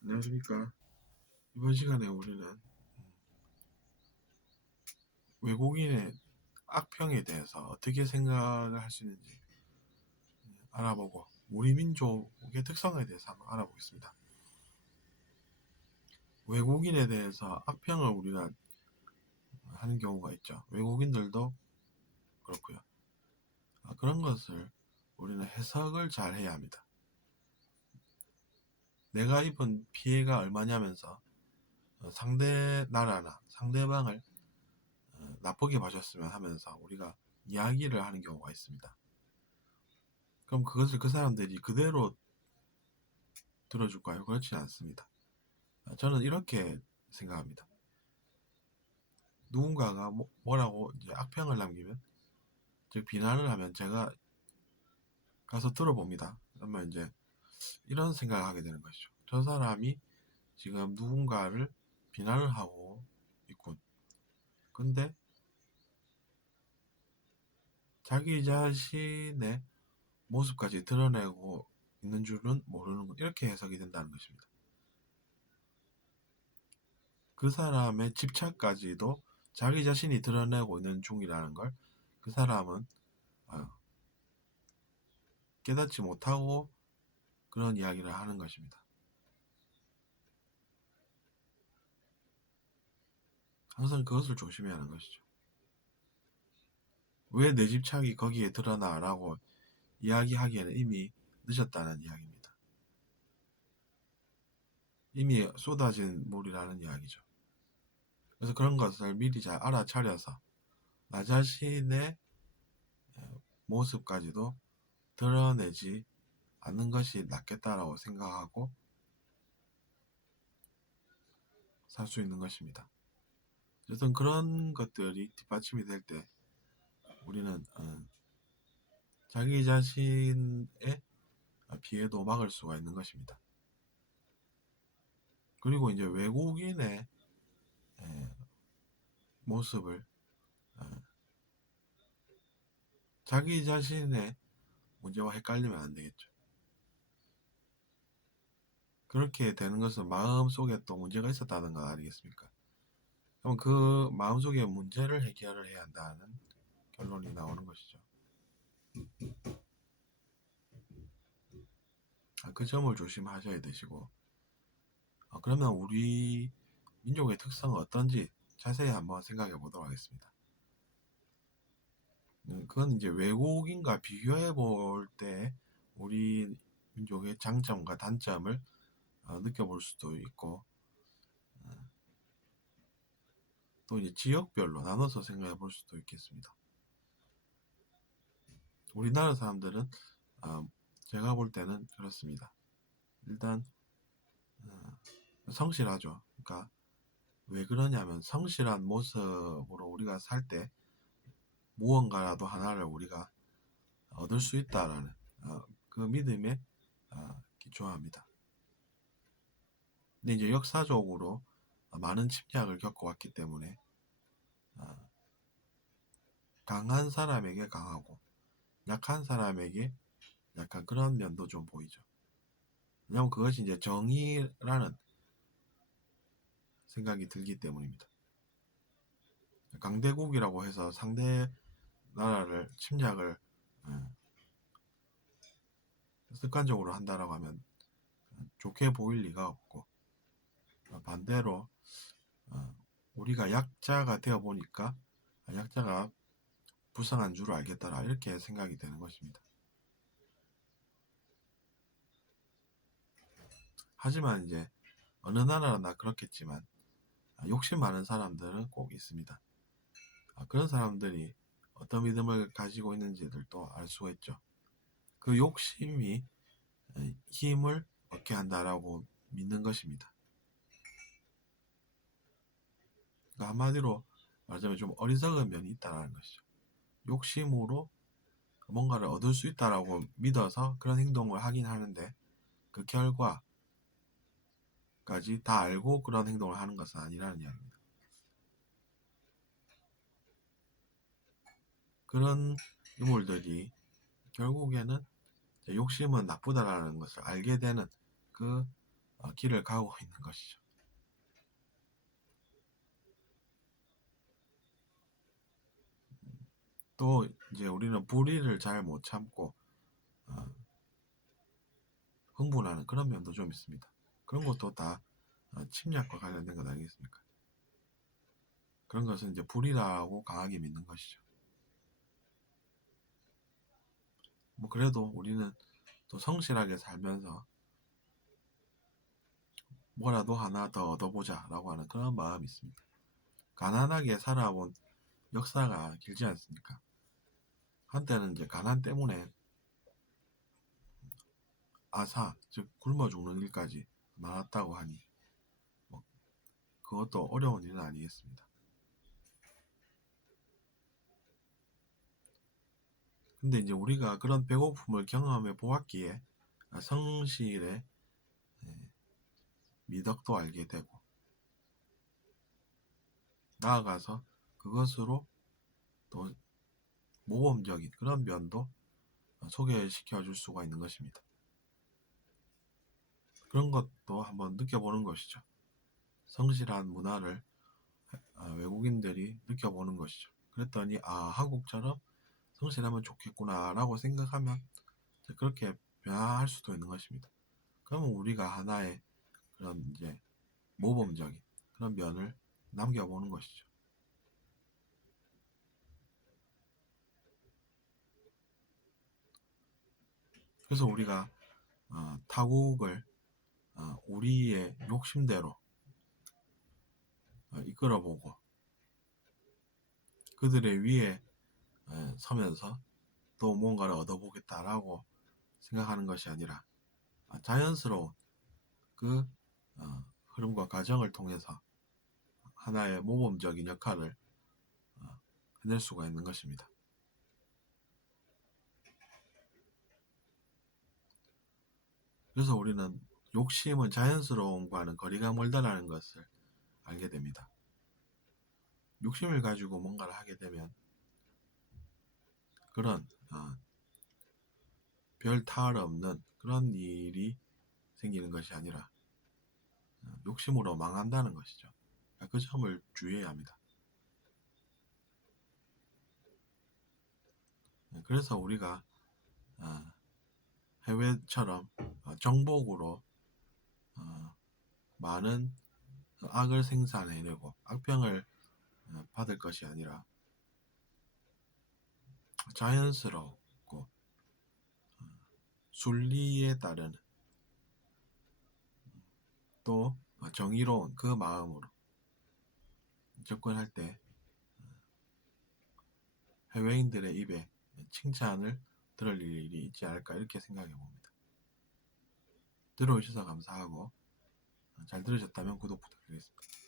안녕하십니까. 이번 시간에 우리는 외국인의 악평에 대해서 어떻게 생각을 할 수 있는지 알아보고 우리 민족의 특성에 대해서 한번 알아보겠습니다. 외국인에 대해서 악평을 우리가 하는 경우가 있죠. 외국인들도 그렇고요. 그런 것을 우리는 해석을 잘 해야 합니다. 내가 입은 피해가 얼마냐면서 상대 나라나 상대방을 나쁘게 봐줬으면 하면서 우리가 이야기를 하는 경우가 있습니다. 그럼 그것을 그 사람들이 그대로 들어줄까요? 그렇지 않습니다. 저는 이렇게 생각합니다. 누군가가 뭐라고 이제 악평을 남기면, 즉 비난을 하면 제가 가서 들어봅니다. 그러면 이제 이런 생각을 하게 되는 것이죠. 저 사람이 지금 누군가를 비난을 하고 있군. 근데 자기 자신의 모습까지 드러내고 있는 줄은 모르는 것, 이렇게 해석이 된다는 것입니다. 그 사람의 집착까지도 자기 자신이 드러내고 있는 중이라는 걸 그 사람은 깨닫지 못하고 그런 이야기를 하는 것입니다. 항상 그것을 조심해야 하는 것이죠. 왜 내 집착이 거기에 드러나라고 이야기하기에는 이미 늦었다는 이야기입니다. 이미 쏟아진 물이라는 이야기죠. 그래서 그런 것을 미리 잘 알아차려서 나 자신의 모습까지도 드러내지 않는 것이 낫겠다라고 생각하고 살 수 있는 것입니다. 어쨌든 그런 것들이 뒷받침이 될 때 우리는 자기 자신의 피해도 막을 수가 있는 것입니다. 그리고 이제 외국인의 모습을 자기 자신의 문제와 헷갈리면 안 되겠죠. 그렇게 되는 것은 마음속에 또 문제가 있었다는 거 아니겠습니까? 그럼 그 마음속의 문제를 해결을 해야 한다는 결론이 나오는 것이죠. 그 점을 조심하셔야 되시고, 그러면 우리 민족의 특성은 어떤지 자세히 한번 생각해 보도록 하겠습니다. 그건 이제 외국인과 비교해 볼 때 우리 민족의 장점과 단점을 느껴볼 수도 있고, 또 이제 지역별로 나눠서 생각해 볼 수도 있겠습니다. 우리나라 사람들은 제가 볼 때는 그렇습니다. 일단 성실하죠. 그러니까 왜 그러냐면 성실한 모습으로 우리가 살 때 무언가라도 하나를 우리가 얻을 수 있다라는 그 믿음에 기초합니다. 근데 이제 역사적으로 많은 침략을 겪어왔기 때문에 강한 사람에게 강하고 약한 사람에게 약간 그런 면도 좀 보이죠. 왜냐하면 그것이 이제 정의라는 생각이 들기 때문입니다. 강대국이라고 해서 상대 나라를 침략을 습관적으로 한다라고 하면 좋게 보일 리가 없고, 반대로 우리가 약자가 되어 보니까 약자가 불쌍한 줄 알겠다라 이렇게 생각이 되는 것입니다. 하지만 이제 어느 나라나 그렇겠지만 욕심 많은 사람들은 꼭 있습니다. 그런 사람들이 어떤 믿음을 가지고 있는지들도 알 수가 있죠. 그 욕심이 힘을 얻게 한다라고 믿는 것입니다. 그러니까 한마디로 말하자면 좀 어리석은 면이 있다는 것이죠. 욕심으로 뭔가를 얻을 수 있다라고 믿어서 그런 행동을 하긴 하는데 그 결과까지 다 알고 그런 행동을 하는 것은 아니라는 이야기입니다. 그런 유물들이 결국에는 욕심은 나쁘다라는 것을 알게 되는 그 길을 가고 있는 것이죠. 또 이제 우리는 불의를 잘 못 참고 흥분하는 그런 면도 좀 있습니다. 그런 것도 다 침략과 관련된 것 아니겠습니까? 그런 것은 이제 불이라고 강하게 믿는 것이죠. 뭐 그래도 우리는 또 성실하게 살면서 뭐라도 하나 더 얻어보자 라고 하는 그런 마음이 있습니다. 가난하게 살아본 역사가 길지 않습니까? 한때는 이제 가난 때문에 아사, 즉 굶어 죽는 일까지 많았다고 하니 뭐 그것도 어려운 일은 아니겠습니다. 근데 이제 우리가 그런 배고픔을 경험해 보았기에 성실의 미덕도 알게 되고 나아가서 그것으로 또 모범적인 그런 면도 소개시켜 줄 수가 있는 것입니다. 그런 것도 한번 느껴보는 것이죠. 성실한 문화를 외국인들이 느껴보는 것이죠. 그랬더니 한국처럼 성실하면 좋겠구나 라고 생각하면 그렇게 변화할 수도 있는 것입니다. 그러면 우리가 하나의 그런 이제 모범적인 그런 면을 남겨보는 것이죠. 그래서 우리가 타국을 우리의 욕심대로 이끌어보고 그들의 위에 서면서 또 뭔가를 얻어보겠다라고 생각하는 것이 아니라 자연스러운 그 흐름과 과정을 통해서 하나의 모범적인 역할을 해낼 수가 있는 것입니다. 그래서 우리는 욕심은 자연스러움과는 거리가 멀다라는 것을 알게 됩니다. 욕심을 가지고 뭔가를 하게 되면 그런 별 탈 없는 그런 일이 생기는 것이 아니라 욕심으로 망한다는 것이죠. 그 점을 주의해야 합니다. 그래서 우리가 해외처럼 정복으로 많은 악을 생산해내고 악평을 받을 것이 아니라 자연스럽고 순리에 따른 또 정의로운 그 마음으로 접근할 때 해외인들의 입에 칭찬을 들을 일이 있지 않을까 이렇게 생각해 봅니다. 들어오셔서 감사하고 잘 들으셨다면 구독 부탁드리겠습니다.